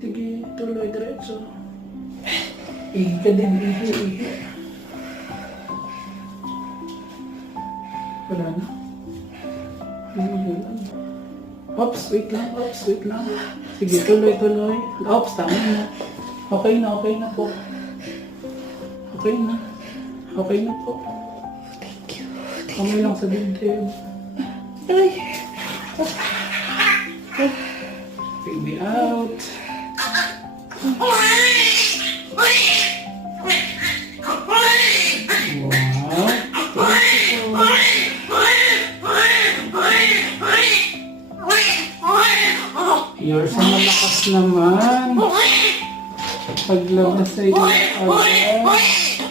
Sige, tuloy diretso. Ihi ka din, ihi. Wala na. Ops, wait lang. Sige, tuloy. Ops, tama na. Okay na po. Okay na po. Thank you. Kamay lang sa dibdib. Ay. Take me out. You're so malakas naman. Paglabas sa iyo agad.